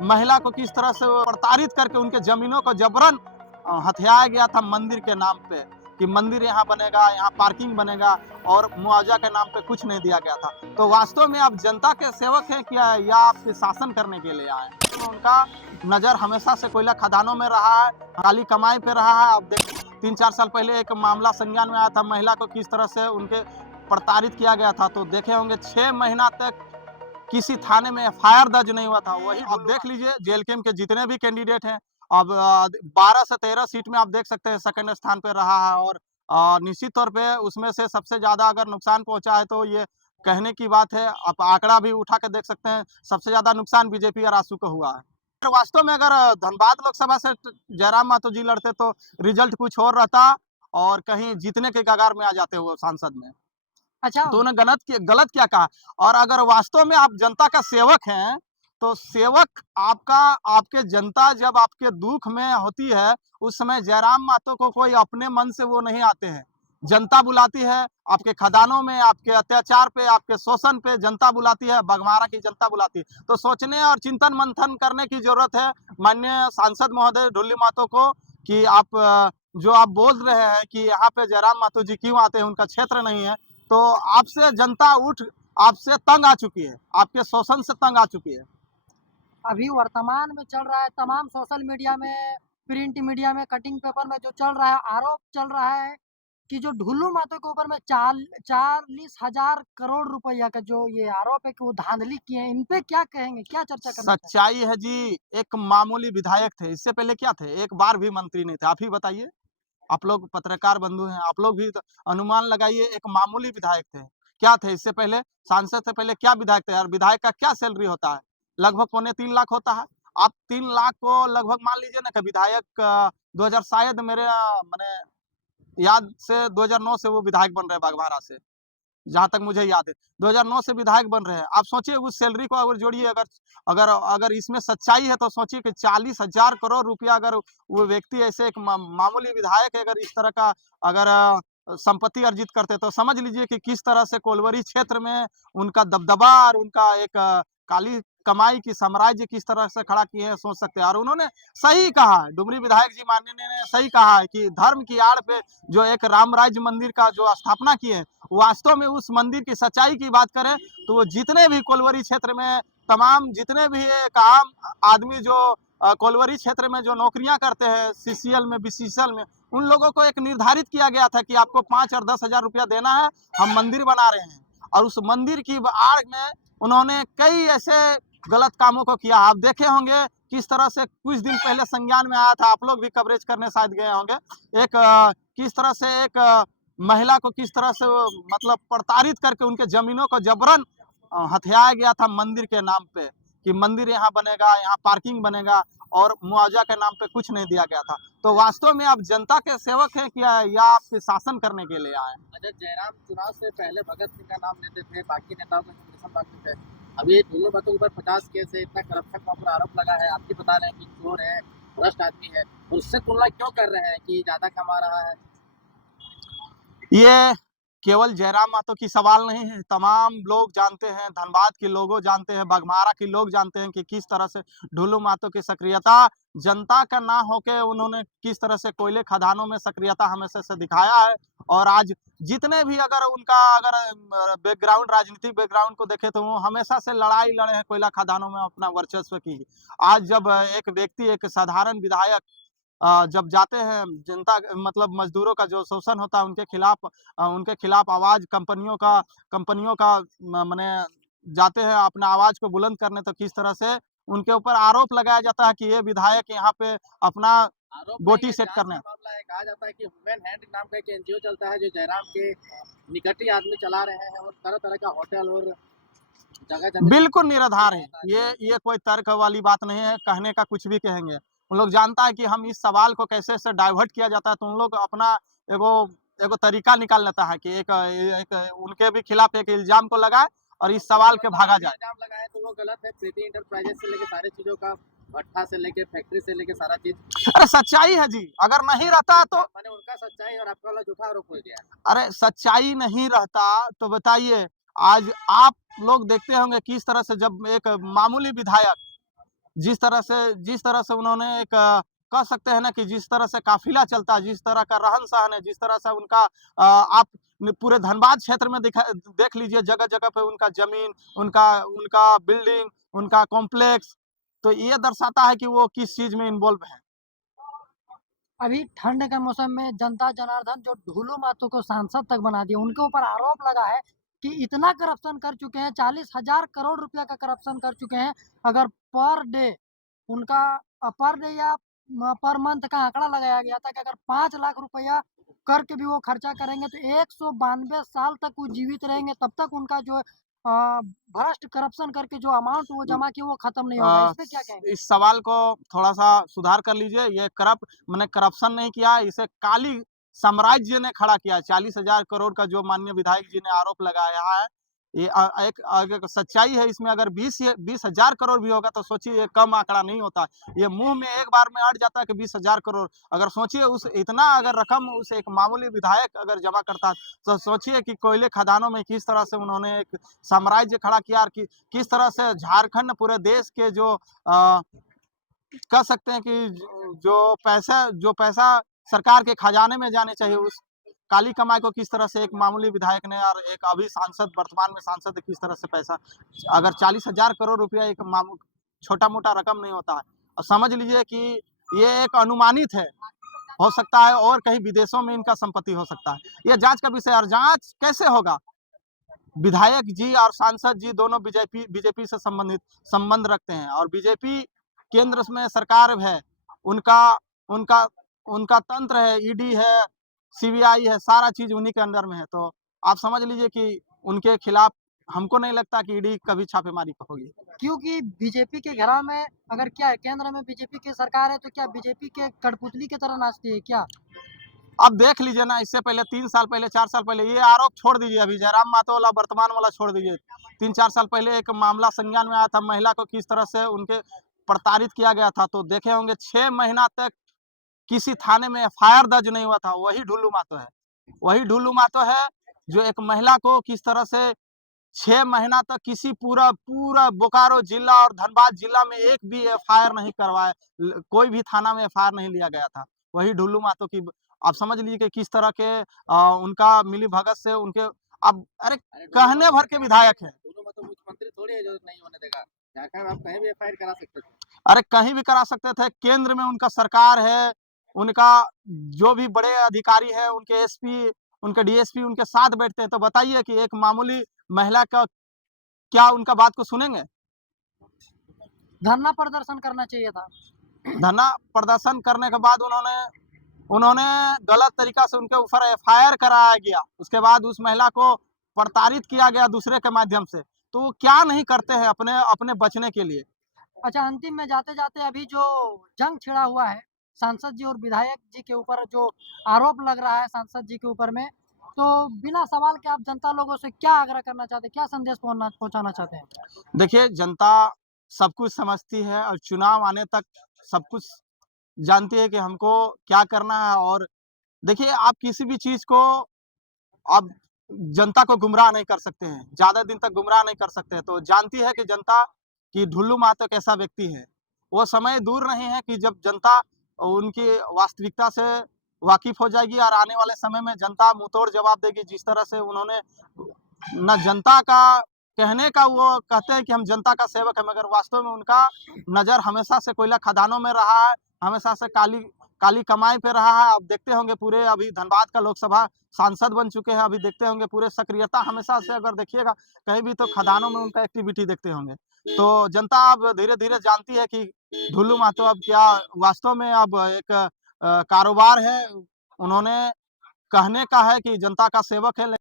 महिला को किस तरह से प्रताड़ित करके उनके जमीनों को जबरन हथियाया गया था मंदिर के नाम पे, कि मंदिर यहाँ बनेगा, यहाँ पार्किंग बनेगा, और मुआवजा के नाम पे कुछ नहीं दिया गया था। तो वास्तव में आप जनता के सेवक हैं क्या, या आप शासन करने के लिए आए हैं? तो उनका नज़र हमेशा से कोयला खदानों में रहा है, काली कमाई पे रहा है। अब देख 3-4 साल पहले एक मामला संज्ञान में आया था, महिला को किस तरह से उनके प्रताड़ित किया गया था। तो देखे होंगे 6 महीना तक किसी थाने में एफआईआर दर्ज नहीं हुआ था। वही अब देख लीजिए जेएलकेएम के जितने भी कैंडिडेट हैं, अब 12 से 13 सीट में आप देख सकते हैं सेकंड स्थान पे रहा है, और निश्चित तौर पे उसमें से सबसे ज़्यादा अगर नुकसान पहुँचा है तो ये कहने की बात है। आप आंकड़ा भी उठा के देख सकते हैं, सबसे ज़्यादा नुकसान बीजेपी और आजसू को हुआ है। तो वास्तव में अगर धनबाद लोकसभा से जयराम मातो जी लड़ते तो रिजल्ट कुछ और रहता, और कहीं जीतने के कगार में आ जाते वो सांसद में। अच्छा। तो उन्हें गलत क्या कहा? और अगर वास्तव में आप जनता का सेवक हैं, तो सेवक आपका, आपके जनता जब आपके दुख में होती है, उस समय जयराम मातो को कोई अपने मन से वो नहीं आते हैं। जनता बुलाती है, आपके खदानों में, आपके अत्याचार पे, आपके शोषण पे जनता बुलाती है, बघमारा की जनता बुलाती है। तो सोचने और चिंतन मंथन करने की ज़रूरत है माननीय सांसद महोदय ढुल्ली मातो को, कि आप जो आप बोल रहे हैं कि यहाँ पे जयराम मातो जी क्यों आते हैं, उनका क्षेत्र नहीं है। तो आपसे जनता आपसे तंग आ चुकी है, आपके शोषण से तंग आ चुकी है। अभी वर्तमान में चल रहा है तमाम सोशल मीडिया में, प्रिंट मीडिया में, कटिंग पेपर में जो चल रहा है, आरोप चल रहा है कि जो ढुल्लू महतो के ऊपर में 40,000 करोड़ रुपया का जो ये आरोप है कि वो धांधली किए हैं, इन पे क्या कहेंगे? क्या चर्चा करना चाहेंगे? सच्चाई है जी, एक मामूली विधायक थे, इससे पहले क्या थे? एक बार भी मंत्री नहीं थे। आप ही बताइए, आप लोग पत्रकार बंधु हैं, आप लोग भी तो अनुमान लगाइए, एक मामूली विधायक थे। क्या थे इससे पहले? सांसद से पहले क्या विधायक थे? और विधायक का क्या सैलरी होता है? लगभग पौने 3 लाख होता है। आप 3 लाख को लगभग मान लीजिए ना कि विधायक 2000 शायद मेरे मने याद से 2009 से वो विधायक बन रहे हैं बागबाहरा से, जहाँ तक मुझे याद है। 2009 से विधायक बन रहे हैं। आप सोचिए उस सैलरी को अगर जोड़िए, अगर अगर अगर इसमें सच्चाई है तो सोचिए कि 40,000 करोड़ रुपया अगर वो व्यक्ति ऐसे एक मामूली विधायक है, अगर इस तरह का अगर संपत्ति अर्जित करते, तो समझ लीजिए कि किस तरह से कोलवरी क्षेत्र में उनका दबदबा और उनका एक काली कमाई की साम्राज्य किस तरह से खड़ा किए हैं, सोच सकते हैं। और उन्होंने सही कहा है, डुमरी विधायक जी माननीय ने सही कहा है कि धर्म की आड़ पे जो एक राम राज्य मंदिर का जो स्थापना किए हैं, वास्तव में उस मंदिर की सच्चाई की बात करें तो वो जितने भी कोलवरी क्षेत्र में तमाम जितने भी एक आम आदमी जो कोलवरी क्षेत्र में जो नौकरियां करते हैं, सीसीएल में, बीसीसीएल में, उन लोगों को एक निर्धारित किया गया था कि आपको 5 और 10,000 रुपया देना है, हम मंदिर बना रहे हैं। और उस मंदिर की आड़ में उन्होंने कई ऐसे गलत कामों को किया। आप देखे होंगे किस तरह से कुछ दिन पहले संज्ञान में आया था, आप लोग भी कवरेज करने शायद गए होंगे। एक किस तरह से एक महिला को किस तरह से मतलब प्रताड़ित करके उनके जमीनों को जबरन हथियाया गया था मंदिर के नाम पे, कि मंदिर यहाँ बनेगा, यहाँ पार्किंग बनेगा, और मुआवजा के नाम पे कुछ नहीं दिया गया था। तो वास्तव में आप जनता के सेवक हैं क्या, या आप शासन करने के लिए आए? अच्छा, जयराम चुनाव से पहले भगत सिंह का नाम लेते थे, बाकी नेताओं का समर्थन मांगते थे। अभी ढुल्लू महतो के ऊपर 50 केस है, इतना करप्शन का ऊपर आरोप लगा है, आप भी बता रहे हैं कि चोर है, भ्रष्ट आदमी है, और उससे तुलना क्यों कर रहे हैं कि ज्यादा कमा रहा है? ये केवल जयराम मातो की सवाल नहीं है, तमाम लोग जानते हैं, धनबाद के लोगों जानते हैं, बाघमारा के लोग जानते हैं कि किस तरह से ढुल्लू मातो की सक्रियता जनता का ना होके उन्होंने किस तरह से कोयले खदानों में सक्रियता हमेशा से दिखाया है। और आज जितने भी अगर उनका अगर बैकग्राउंड, राजनीतिक बैकग्राउंड को देखें तो वो हमेशा से लड़ाई लड़े हैं कोयला खदानों में अपना वर्चस्व की। आज जब एक व्यक्ति, एक साधारण विधायक जब जाते हैं जनता मतलब मजदूरों का जो शोषण होता है उनके खिलाफ आवाज कंपनियों का माने जाते हैं अपना आवाज को बुलंद करने, तो किस तरह से उनके ऊपर आरोप लगाया जाता है कि ये विधायक यहाँ पे अपना आरोप नहीं गोटी है, सेट जांच करने। का मामला है। कहा जाता है कि ह्यूमन हैंड नाम का एक एनजीओ चलता है जो जयराम के निकट ही आदमी चला रहे हैं, और तरह तरह का होटल और जगह जमीन बिल्कुल निराधार है, बहुत आदमी है। ये कोई तर्क वाली बात नहीं है, कहने का कुछ भी कहेंगे। उन लोग जानता है कि हम इस सवाल को कैसे से डाइवर्ट किया जाता है, तो उन लोग अपना एगो एगो तरीका निकाल लेता है कि एक उनके भी खिलाफ एक इल्जाम को लगाए और इस सवाल के मतलब भागा आप भी जाए। इल्जाम लगाए तो वो गलत है। प्रीति इंटरप्राइजेस से लेके सारी चीजों का, भट्ठा से लेके फैक्ट्री से लेके सारा चीज, अरे सच्चाई है जी, अगर नहीं रहता तो मैंने उनका सच्चाई और आपका वाला झूठा आरोप हो गया। अरे सच्चाई नहीं रहता तो बताइए, आज आप लोग देखते होंगे किस तरह से जब एक मामूली विधायक जिस तरह से उन्होंने एक कह सकते हैं ना कि जिस तरह से काफिला चलता है, जिस तरह का रहन-सहन है, जिस तरह से उनका आप पूरे धनबाद क्षेत्र में देख लीजिए, जगह-जगह पे उनका ज़मीन, उनका उनका बिल्डिंग, उनका कॉम्प्लेक्स, तो ये दर्शाता है कि वो किस चीज़ में इन्वॉल्व है। अभी ठंड के मौसम में जनता जनार्दन जो ढुलू महतो को सांसद तक बना दिया, उनके ऊपर आरोप लगा है कि इतना करप्शन कर चुके हैं, 40,000 करोड़ रुपया का करप्शन कर चुके हैं। अगर पर डे उनका पर डे या पर मंथ का आंकड़ा लगाया गया था कि अगर 5 लाख रुपया करके भी वो खर्चा करेंगे तो 192 साल तक वो जीवित रहेंगे, तब तक उनका जो भ्रष्ट करप्शन करके जो अमाउंट वो जमा किए वो खत्म नहीं होगा। इस पे क्या कहेंगे? इस सवाल को थोड़ा-सा सुधार कर लीजिए। ये मैंने करप्शन नहीं किया, इसे काली साम्राज्य ने खड़ा किया है। 40,000 करोड़ का जो माननीय विधायक जी ने आरोप लगाया है, ये एक सच्चाई है इसमें। अगर 20,000 करोड़ भी होगा तो सोचिए ये कम आंकड़ा नहीं होता। ये मुँह में एक बार में अट जाता है कि 20,000 करोड़। अगर सोचिए उस इतना अगर रकम उस एक मामूली विधायक अगर जमा करता, तो सोचिए कि कोयले खदानों में किस तरह से उन्होंने एक साम्राज्य खड़ा किया और किस तरह से झारखंड पूरे देश के जो कह सकते हैं कि जो पैसा सरकार के खजाने में जाने चाहिए, उस काली कमाई को किस तरह से एक मामूली विधायक ने और एक अभी सांसद, वर्तमान में सांसद, किस तरह से पैसा, अगर 40,000 करोड़ रुपया एक छोटा-मोटा रकम नहीं होता है। और समझ लीजिए कि ये एक अनुमानित है, हो सकता है और कहीं विदेशों में इनका संपत्ति हो सकता है। ये जाँच का विषय है और जाँच कैसे होगा? विधायक जी और सांसद जी दोनों बीजेपी से संबंध रखते हैं और बीजेपी केंद्र में सरकार है। उनका उनका उनका तंत्र है, ईडी है, सीबीआई है, सारा चीज़ उन्हीं के अंडर में है। तो आप समझ लीजिए कि उनके खिलाफ हमको नहीं लगता कि ईडी कभी छापेमारी होगी। क्योंकि बीजेपी के घेराव में अगर क्या है, केंद्र में बीजेपी की सरकार है तो क्या बीजेपी के कठपुतली की तरह नाचती है क्या? अब देख लीजिए ना, इससे पहले 3 साल पहले, 4 साल पहले, ये आरोप छोड़ दीजिए, अभी जयराम महतो वाला वर्तमान वाला छोड़ दीजिए। 3-4 साल पहले एक मामला संज्ञान में आया था, महिला को किस तरह से उनके प्रताड़ित किया गया था, तो देखे होंगे 6 महीना तक किसी थाने में एफआईआर दर्ज नहीं हुआ था। वही ढुल्लू महतो है। वही ढुल्लू महतो है जो एक महिला को किस तरह से 6 महीना तक किसी पूरा बोकारो जिला और धनबाद जिला में एक भी एफआईआर नहीं करवाया, कोई भी थाना में एफआईआर नहीं लिया गया था। वही ढुल्लू महतो की आप समझ लीजिए कि किस तरह के उनका मिलीभगत से उनके अब अरे कहने भर के विधायक है। दोनों मतलब मुख्यमंत्री थोड़ी है जो नहीं होने देगा। जाकर आप कहीं भी एफआईआर करा सकते थे। अरे कहीं भी करा सकते थे, केंद्र में उनका सरकार है, उनका जो भी बड़े अधिकारी है, उनके एसपी, उनके डीएसपी उनके साथ बैठते हैं, तो बताइए कि एक मामूली महिला का क्या उनका बात को सुनेंगे? धरना प्रदर्शन करना चाहिए था। धरना प्रदर्शन करने के बाद उन्होंने गलत तरीका से उनके ऊपर एफआईआर कराया गया। उसके बाद उस महिला को प्रताड़ित किया गया दूसरे के माध्यम से। तो वो क्या नहीं करते हैं अपने बचने के लिए। अच्छा, अंतिम में जाते-जाते अभी जो जंग छिड़ा हुआ है, सांसद जी और विधायक जी के ऊपर जो आरोप लग रहा है सांसद जी के ऊपर में, तो बिना सवाल के आप जनता लोगों से क्या आग्रह करना चाहते हैं? क्या संदेश पहुँचाना चाहते हैं? देखिए, जनता सब कुछ समझती है और चुनाव आने तक सब कुछ जानती है कि हमको क्या करना है। और देखिए, आप किसी भी चीज़ को आप जनता को गुमराह नहीं कर सकते हैं, ज़्यादा दिन तक गुमराह नहीं कर सकते हैं। तो जानती है कि जनता कि ढुल्लू महतो एक ऐसा व्यक्ति है। वो समय दूर नहीं है कि जब जनता उनकी वास्तविकता से वाकिफ़ हो जाएगी और आने वाले समय में जनता मुँहतोड़ जवाब देगी। जिस तरह से उन्होंने ना जनता का कहने का, वो कहते हैं कि हम जनता का सेवक हैं, मगर वास्तव में उनका नज़र हमेशा से कोयला खदानों में रहा है, हमेशा से काली कमाई पे रहा है। आप देखते होंगे पूरे अभी धनबाद का लोकसभा सांसद बन चुके हैं, अभी देखते होंगे पूरे सक्रियता हमेशा से अगर देखिएगा कहीं भी तो खदानों में उनका एक्टिविटी देखते होंगे। तो जनता अब धीरे-धीरे जानती है कि ढुल्लू महतो अब क्या वास्तव में अब एक कारोबार है। उन्होंने कहने का है कि जनता का सेवक है।